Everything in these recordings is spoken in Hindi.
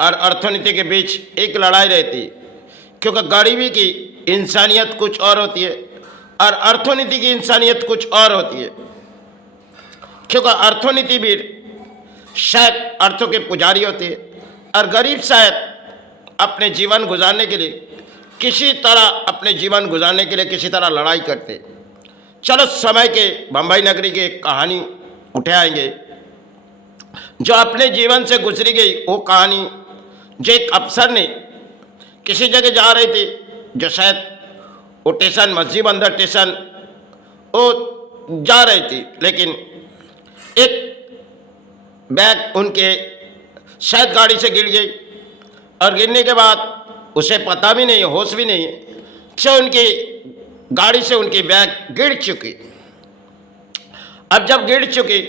और अर्थनीति के बीच एक लड़ाई रहती, क्योंकि गरीबी की इंसानियत कुछ और होती है और अर्थनीति की इंसानियत कुछ और होती है। क्योंकि अर्थनीतिविद शायद अर्थों के पुजारी होते हैं और गरीब शायद अपने जीवन गुजारने के लिए किसी तरह लड़ाई करते। चलो समय के बम्बई नगरी की एक कहानी उठे आएंगे जो अपने जीवन से गुजरी गई। वो कहानी जो एक अफसर ने किसी जगह जा रहे थे, जो शायद वो स्टेशन मस्जिद बंदर स्टेशन वो जा रही थी, लेकिन एक बैग उनके शायद गाड़ी से गिर गई और गिरने के बाद उसे पता भी नहीं, होश भी नहीं, कि उनकी गाड़ी से उनकी बैग गिर चुकी। अब जब गिर चुकी,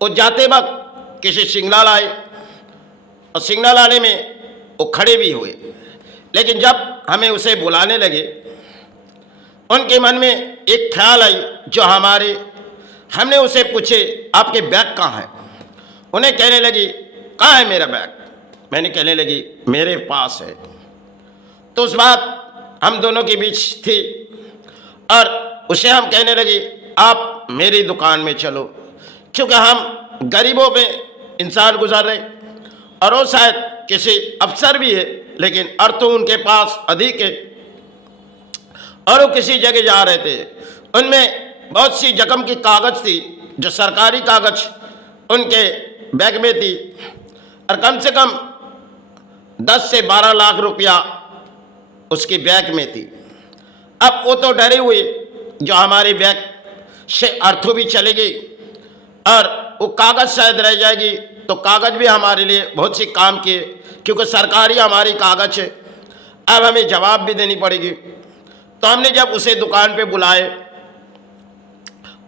वो जाते वक्त किसी सिग्नल आए और सिग्नल आने में वो खड़े भी हुए, लेकिन जब हमें उसे बुलाने लगे उनके मन में एक ख्याल आई जो हमने उसे पूछे आपके बैग कहाँ है। उन्हें कहने लगी कहाँ है मेरा बैग। मैंने कहने लगी मेरे पास है। तो उस बात हम दोनों के बीच थी और उसे हम कहने लगे आप मेरी दुकान में चलो, क्योंकि हम गरीबों में इंसान गुजार रहे और वो शायद किसी अफसर भी है, लेकिन अर्थ तो उनके पास अधिक है और वो किसी जगह जा रहे थे। उनमें बहुत सी रकम की कागज़ थी जो सरकारी कागज़ उनके बैग में थी और कम से कम 10 से 12 लाख रुपया उसकी बैग में थी। अब वो तो डरे हुए जो हमारे बैग से अर्थों भी चली गई और वो कागज़ शायद रह जाएगी, तो कागज़ भी हमारे लिए बहुत सी काम के, क्योंकि सरकारी हमारी कागज़ है, अब हमें जवाब भी देनी पड़ेगी। तो हमने जब उसे दुकान पे बुलाए,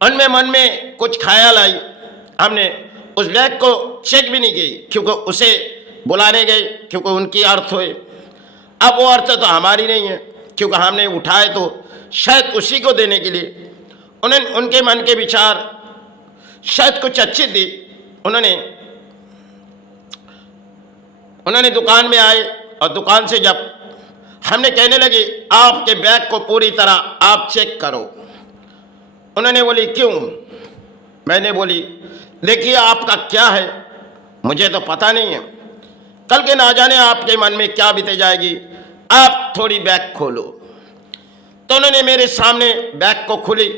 उनमें मन में कुछ ख्याल आई। हमने उस बैग को चेक भी नहीं की, क्योंकि उसे बुलाने गए, क्योंकि उनकी अर्थ हुए। अब वो अर्थ तो हमारी नहीं है, क्योंकि हमने उठाए तो शायद उसी को देने के लिए। उनके मन के विचार शायद कुछ अच्छे थे। उन्होंने दुकान में आए और दुकान से जब हमने कहने लगे आपके बैग को पूरी तरह आप चेक करो, उन्होंने बोली क्यों। मैंने बोली देखिए आपका क्या है मुझे तो पता नहीं है, कल के ना जाने आपके मन में क्या बीते जाएगी, आप थोड़ी बैग खोलो। तो उन्होंने मेरे सामने बैग को खोली,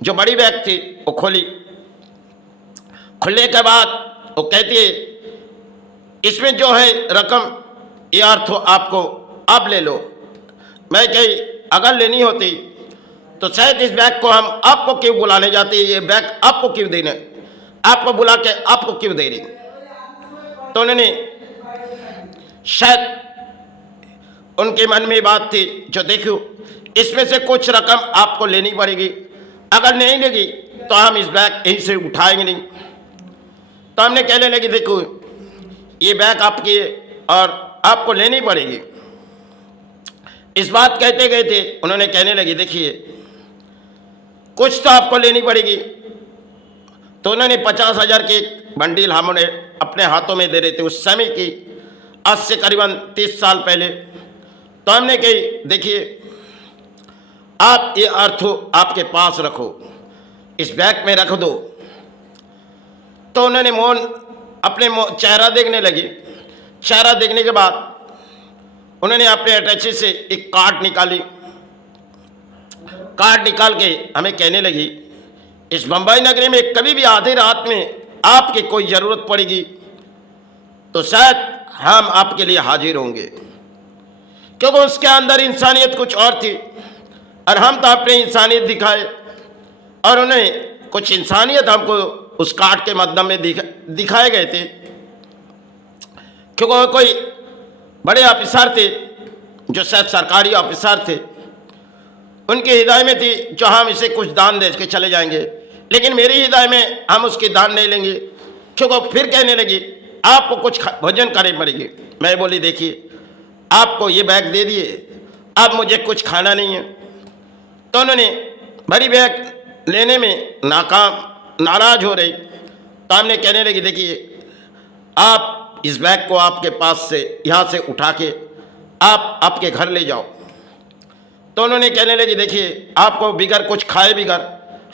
जो बड़ी बैग थी वो खोली। खुलने के बाद वो कहती है इसमें जो है रकम ये अर्थ आपको आप ले लो। मैं कही अगर लेनी होती तो शायद इस बैग को हम आपको क्यों बुलाने जाते, ये बैग आपको क्यों देने, आपको बुला के आपको क्यों दे रही। तो उन्होंने शायद उनके मन में बात थी जो देखो इसमें से कुछ रकम आपको लेनी पड़ेगी, अगर नहीं लेगी तो हम इस बैग यहीं से उठाएंगे नहीं। तो हमने कहने लगी देखो ये बैग आपकी है और आपको लेनी पड़ेगी। इस बात कहते गए थे, उन्होंने कहने लगी देखिए कुछ तो आपको लेनी पड़ेगी। तो उन्होंने 50,000 की बंडल हमने अपने हाथों में दे रहे थे उस समय की, आज से करीबन 30 साल पहले। तो हमने कही देखिए आप ये अर्थ आपके पास रखो, इस बैग में रख दो। तो उन्होंने मौन अपने चेहरा देखने लगी। चेहरा देखने के बाद उन्होंने अपने अटैची से एक कार्ड निकाली। कार्ड निकाल के हमें कहने लगी इस बम्बई नगरी में कभी भी आधी रात में आपकी कोई ज़रूरत पड़ेगी तो शायद हम आपके लिए हाजिर होंगे, क्योंकि उसके अंदर इंसानियत कुछ और थी और हम तो अपनी इंसानियत दिखाए और उन्हें कुछ इंसानियत हमको उस कार्ड के माध्यम में दिखाए गए थे। क्योंकि वो कोई बड़े ऑफिसर थे जो शायद सरकारी ऑफिसर थे, उनकी हिदायत में थी जो हम इसे कुछ दान दे के चले जाएंगे, लेकिन मेरी हिदायत में हम उसकी दान नहीं लेंगे, क्योंकि फिर कहने लगी आपको कुछ भोजन करनी पड़ेगी। मैं बोली देखिए आपको ये बैग दे दिए, अब मुझे कुछ खाना नहीं है। तो उन्होंने बड़ी बैग लेने में नाराज हो रही। तो हमने कहने लगी देखिए आप इस बैग को आपके पास से यहाँ से उठा के आप आपके घर ले जाओ। तो उन्होंने कहने लगे देखिए आपको बिगर कुछ खाए बिगर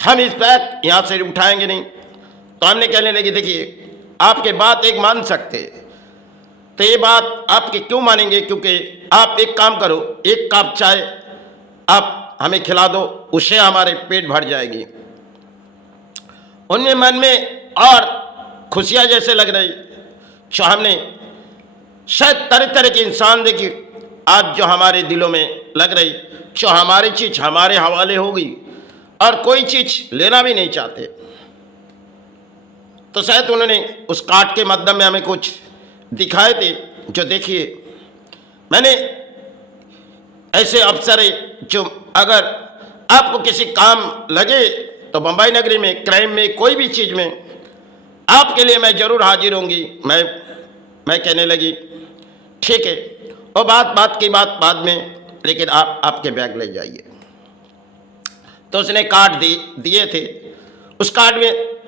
हम इस बैग यहाँ से उठाएंगे नहीं। तो हमने कहने लगे देखिए आपके बात एक मान सकते, तो ये बात आपकी क्यों मानेंगे, क्योंकि आप एक काम करो, एक कप चाय आप हमें खिला दो, उससे हमारे पेट भर जाएगी। उनके मन में और खुशियाँ जैसे लग रही। जो हमने शायद तरह तरह के इंसान देखी आज जो हमारे दिलों में लग रही, जो हमारी चीज़ हमारे हवाले होगी और कोई चीज़ लेना भी नहीं चाहते। तो शायद उन्होंने उस कार्ड के माध्यम में हमें कुछ दिखाए थे। जो देखिए मैंने ऐसे अवसर है जो अगर आपको किसी काम लगे तो बम्बई नगरी में क्राइम में कोई भी चीज़ में आपके लिए मैं ज़रूर हाजिर होंगी। मैं कहने लगी ठीक है, और बात की बात बाद में, लेकिन आप आपके बैग ले जाइए। तो उसने कार्ड दिए थे। उस कार्ड में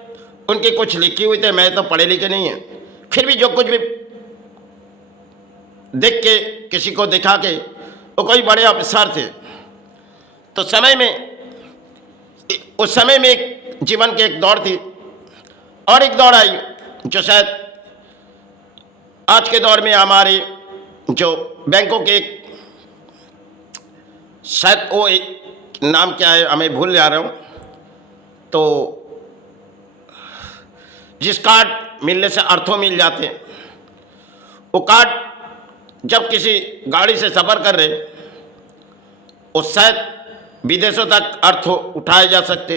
उनके कुछ लिखे हुए थे, मैं तो पढ़े लिखे नहीं है, फिर भी जो कुछ भी देख के किसी को दिखा के, वो कोई बड़े अफसर थे। तो उस समय में एक जीवन की एक दौड़ थी और एक दौड़ आई जो शायद आज के दौर में हमारे जो बैंकों के शायद वो एक नाम क्या है हमें भूल जा रहा हूँ, तो जिस कार्ड मिलने से अर्थों मिल जाते हैं, वो कार्ड जब किसी गाड़ी से सफ़र कर रहे उस शायद विदेशों तक अर्थ उठाए जा सकते।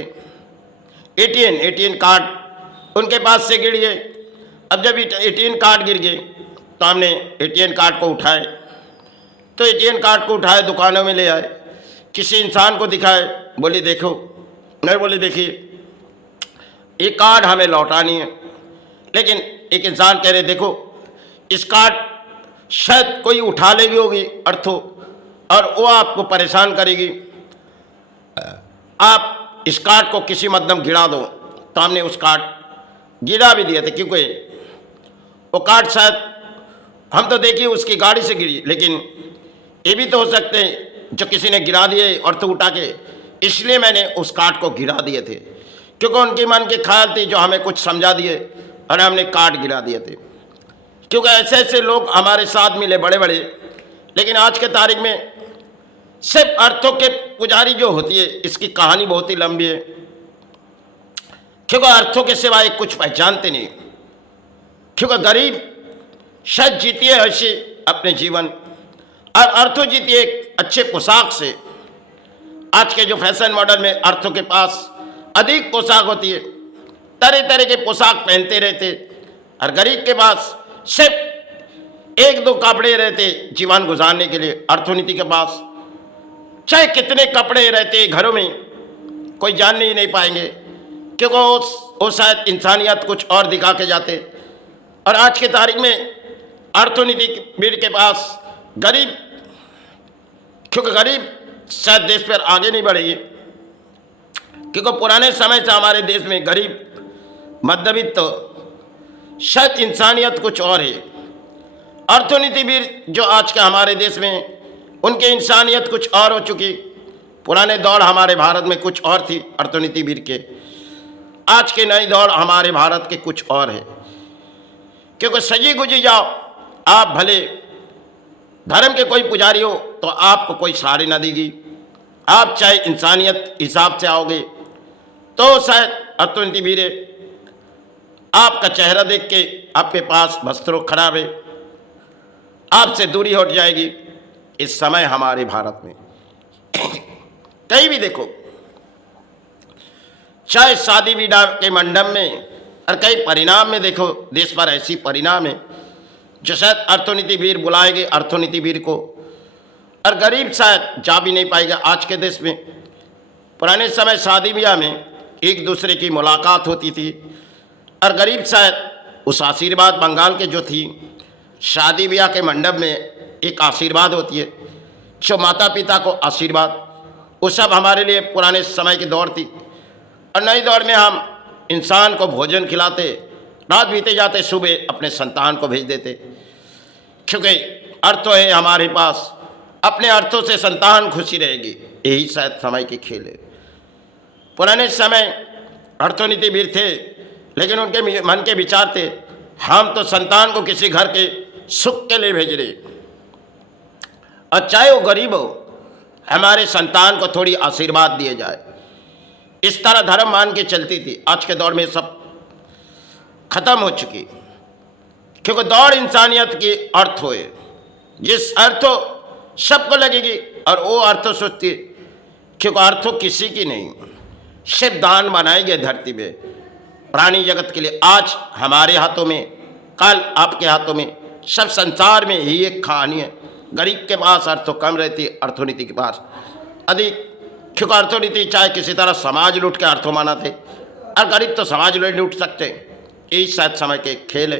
एटीएन कार्ड उनके पास से गिर गए। अब जब एटीएन कार्ड गिर गए तो हमने एटीएन कार्ड को उठाए, तो एटीएन कार्ड को उठाए दुकानों में ले आए, किसी इंसान को दिखाए, बोले देखो, मैं बोले देखिए ये कार्ड हमें लौटानी है। लेकिन एक इंसान कह रहे देखो इस कार्ड शायद कोई उठा लेगी होगी अर्थों और वो आपको परेशान करेगी, आप इस कार्ड को किसी मध्यम गिरा दो। तो हमने उस कार्ड गिरा भी दिए थे, क्योंकि वो कार्ड शायद हम तो देखिए उसकी गाड़ी से गिरी, लेकिन ये भी तो हो सकते हैं जो किसी ने गिरा दिए अर्थ उठा के, इसलिए मैंने उस कार्ड को गिरा दिए थे, क्योंकि उनके मन के ख्याल थे जो हमें कुछ समझा दिए और हमने कार्ड गिरा दिए थे। क्योंकि ऐसे ऐसे लोग हमारे साथ मिले बड़े बड़े, लेकिन आज के तारीख में सिर्फ अर्थों के पुजारी जो होती है, इसकी कहानी बहुत ही लंबी है, क्योंकि अर्थों के सिवाय कुछ पहचानते नहीं। क्योंकि गरीब शायद जीती है ऐसे अपने जीवन, और अर्थों जीती है एक अच्छे पोशाक से। आज के जो फैशन मॉडल में अर्थों के पास अधिक पोशाक होती है, तरह तरह के पोशाक पहनते रहते, और गरीब के पास सिर्फ एक दो कपड़े रहते जीवन गुजारने के लिए। अर्थनीति के पास चाहे कितने कपड़े रहते घरों में, कोई जान ही नहीं पाएंगे, क्योंकि वो शायद इंसानियत कुछ और दिखा के जाते। और आज की तारीख में अर्थनीतिविद के पास गरीब, क्योंकि गरीब शायद देश पर आगे नहीं बढ़ेगी, क्योंकि पुराने समय से हमारे देश में गरीब मध्यवित्त तो शायद इंसानियत कुछ और है। अर्थनीतिविद जो आज के हमारे देश में, उनके इंसानियत कुछ और हो चुकी। पुराने दौर हमारे भारत में कुछ और थी अर्थनीतिविद के, आज के नई दौर हमारे भारत के कुछ और है। क्योंकि सजी गुजी जाओ आप, भले धर्म के कोई पुजारी हो तो आपको कोई सहारे ना देगी। आप चाहे इंसानियत हिसाब से आओगे तो शायद अर्थनीतिविद आपका चेहरा देख के आपके पास वस्त्रों खराब है, आपसे दूरी हट जाएगी। इस समय हमारे भारत में कहीं भी देखो, चाहे शादी विवाह के मंडप में और कई परिणाम में देखो, देश पर ऐसी परिणाम है जो शायद अर्थनीतिविद बुलाएंगे अर्थनीतिविद को, और गरीब शायद जा भी नहीं पाएगा। आज के देश में पुराने समय शादी ब्याह में एक दूसरे की मुलाकात होती थी, और गरीब शायद उस आशीर्वाद बंगाल के जो थी, शादी ब्याह के मंडप में एक आशीर्वाद होती है जो माता पिता को आशीर्वाद, वो सब हमारे लिए पुराने समय की दौर थी। और नई दौर में हम इंसान को भोजन खिलाते, रात बीते जाते सुबह अपने संतान को भेज देते, क्योंकि अर्थ तो है हमारे पास, अपने अर्थों से संतान खुशी रहेगी। यही शायद समय की खेल है। पुराने समय अर्थनीतिवीर थे, लेकिन उनके मन के विचार थे हम तो संतान को किसी घर के सुख के लिए भेज रहे, और चाहे वो गरीब हो, हमारे संतान को थोड़ी आशीर्वाद दिए जाए। इस तरह धर्म मान के चलती थी। आज के दौर में सब खत्म हो चुकी, क्योंकि दौड़ इंसानियत की अर्थ होए, जिस अर्थ सबको लगेगी, और वो अर्थ सोचती, क्योंकि अर्थ किसी की नहीं, सिर्फ दान बनाए गए धरती में प्राणी जगत के लिए। आज हमारे हाथों में, कल आपके हाथों में, सब संसार में ही एक कहानी है। गरीब के पास अर्थ कम रहती, अर्थनीति के पास अधिक, क्योंकि अर्थनीति चाहे किसी तरह समाज लूट के अर्थों माना थे, और गरीब तो समाज लूट सकते। यही शायद समय के खेल है,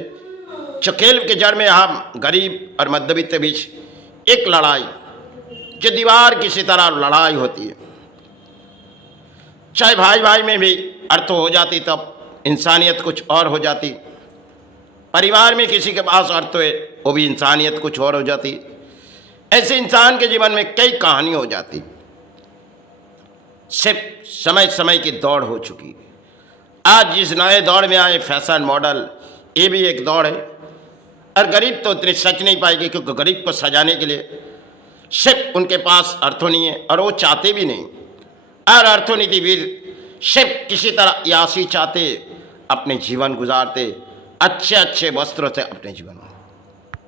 जो खेल के जड़ में हम गरीब और मध्यवित्त के बीच एक लड़ाई, जो दीवार किसी तरह लड़ाई होती है। चाहे भाई भाई में भी अर्थ हो जाती, तब इंसानियत कुछ और हो जाती। परिवार में किसी के पास अर्थ है, वो भी इंसानियत कुछ और हो जाती। ऐसे इंसान के जीवन में कई कहानी हो जाती। सिर्फ समय समय की दौड़ हो चुकी। आज जिस नए दौड़ में आए फैशन मॉडल, ये भी एक दौड़ है, और गरीब तो उतनी सच नहीं पाएगी, क्योंकि गरीब को सजाने के लिए सिर्फ उनके पास अर्थों नहीं है, और वो चाहते भी नहीं। और अर्थनीतिवीर सिर्फ किसी तरह यासी चाहते, अपने जीवन गुजारते, अच्छे अच्छे वस्त्रों से अपने जीवन